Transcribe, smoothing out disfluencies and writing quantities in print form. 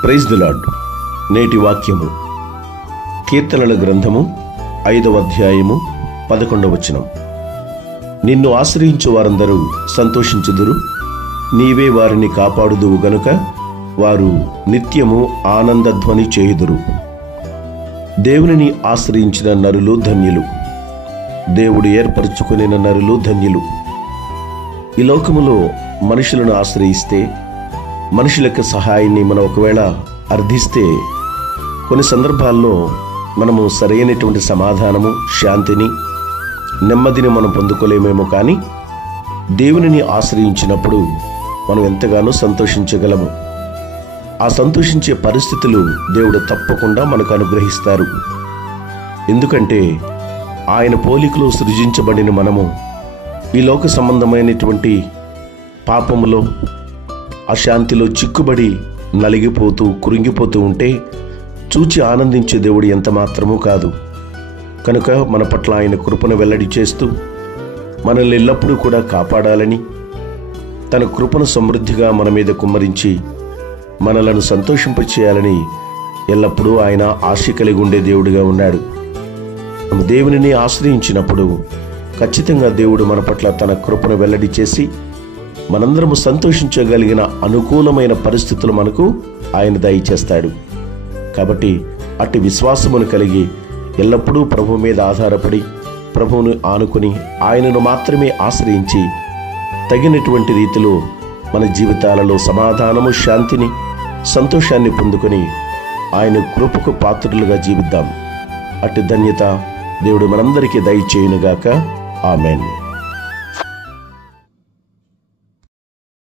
Praise the lord. నేటి వాక్యము కీర్తనల గ్రంథము 5వ అధ్యాయము 11వ వచనం. నిన్ను ఆశ్రయించు వారందరూ సంతోషించుదురు, నీవే వారిని కాపాడుదువు గనుక వారు నిత్యము ఆనందధ్వని చేయుదురు. దేవునిని ఆశ్రయించిన నరులు ధన్యులు. దేవుడు ఏర్పరచుకుని నరులు ధన్యులు. ఈ లోకములో మనుషులను ఆశ్రయిస్తే, మనుషుల సహాయాన్ని మనం ఒకవేళ అర్థిస్తే, కొన్ని సందర్భాల్లో మనము సరైనటువంటి సమాధానము, శాంతిని, నెమ్మదిని మనం పొందుకోలేమేమో. కానీ దేవునిని ఆశ్రయించినప్పుడు మనం ఎంతగానో సంతోషించగలము. ఆ సంతోషించే పరిస్థితులు దేవుడు తప్పకుండా మనకు అనుగ్రహిస్తారు. ఎందుకంటే ఆయన పోలికలో సృజించబడిన మనము ఈ లోక సంబంధమైనటువంటి పాపములో, అశాంతిలో చిక్కుబడి నలిగిపోతూ కృంగిపోతూ ఉంటే చూచి ఆనందించే దేవుడు ఎంత మాత్రమూ కాదు. కనుక మన పట్ల ఆయన కృపను వెల్లడి చేస్తూ మనల్ని ఎల్లప్పుడూ కూడా కాపాడాలని, తన కృపను సమృద్ధిగా మన మీద కుమ్మరించి మనలను సంతోషింపచేయాలని ఎల్లప్పుడూ ఆయన ఆశ కలిగి ఉండే దేవుడిగా ఉన్నాడు. దేవునిని ఆశ్రయించినప్పుడు ఖచ్చితంగా దేవుడు మన పట్ల తన కృపను వెల్లడి చేసి మనందరము సంతోషించగలిగిన అనుకూలమైన పరిస్థితులు మనకు ఆయన దయచేస్తాడు. కాబట్టి అట్టి విశ్వాసమును కలిగి ఎల్లప్పుడూ ప్రభు మీద ఆధారపడి, ప్రభువును ఆనుకుని, ఆయనను మాత్రమే ఆశ్రయించి తగినటువంటి రీతిలో మన జీవితాలలో సమాధానము, శాంతిని, సంతోషాన్ని పొందుకొని ఆయన కృపకు పాత్రులుగా జీవిద్దాం. అట్టి ధన్యత దేవుడు మనందరికీ దయచేయునుగాక. ఆమెన్.